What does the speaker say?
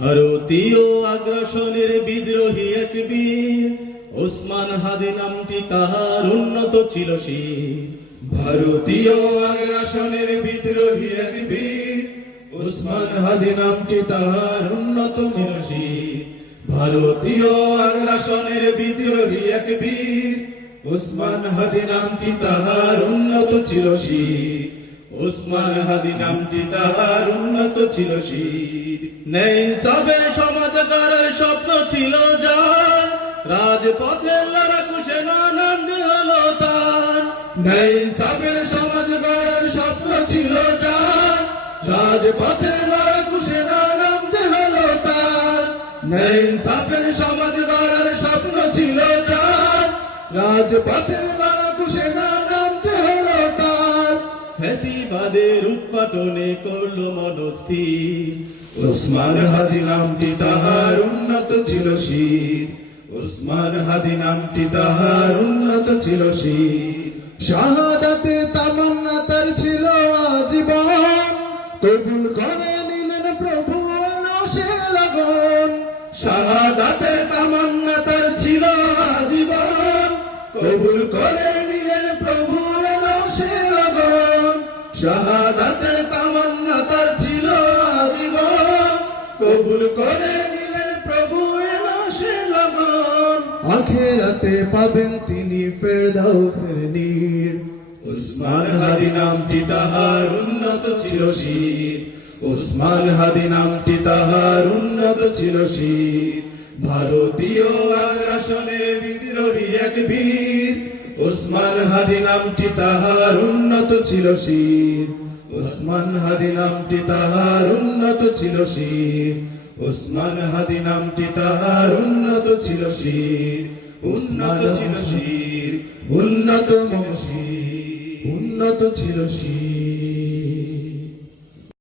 ভারতীয় আগ্রাসনের বিদ্রোহী এক বীর ওসমান হাদি নামটি তাহার উন্নত ছিল শির। ভারতীয় আগ্রাসনের বিদ্রোহী এক বীর ওসমান হাদি নামটি তাহার উন্নত ছিল শির। ভারতীয় আগ্রাসনের বিদ্রোহী এক বীর ওসমান হাদি নামটি তাহার উন্নত ছিল শির। ওসমান হাদি নামটি তাহার উন্নত ছিল শির। নেই সবের সমাজ গড়ার স্বপ্ন ছিল যার, রাজপথের লড়াকু সেনা নাম যে হলো তার। নেই সাবের সমাজ গড়ার স্বপ্ন ছিল যার, রাজপথের লড়াকু সেনা নাম যে হলো তার। নেই সাবের সমাজ গড়ার স্বপ্ন ছিল যার, রাজপথের লড়াকু সেনা নাম যে হলো তার। ফ্যাসিবাদের উৎপাটনে করলো মনস্থির, ওসমান হাদি নামটি তাহার উন্নত ছিল শির। ওসমান হাদি নামটি তাহার উন্নত ছিল শির। শাহাদাতে তামান্না তার ছিল আজীবন, কবুল করে নিলেন প্রভু আলো সে লগন। শাহাদাতে তামান্না তার ছিল আজীবন, কবুল করে নিলেন প্রভু আলো সে লগন। শাহাদাতের তামান্না তার ছিল আজীবন, কবুল করে নিলেন প্রভু এলো সে লগন। আখিরাতে পাবেন তিনি ফেরদাউসের নীড়। ওসমান হাদি নামটি তাহার উন্নত ছিল শির। ওসমান হাদি নামটি তাহার উন্নত ছিল শির। ভারতীয় আগ্রাসনে বিদ্রোহী এক বীর ওসমান হাদি নামটি তাহার উন্নত ছিল শির। ওসমান হাদি নামটি তাহার উন্নত ছিল শির। ওসমান হাদি নামটি তাহার উন্নত ছিল শির। উন্নত ছিল শির, উন্নত মম শির, উন্নত ছিল শির।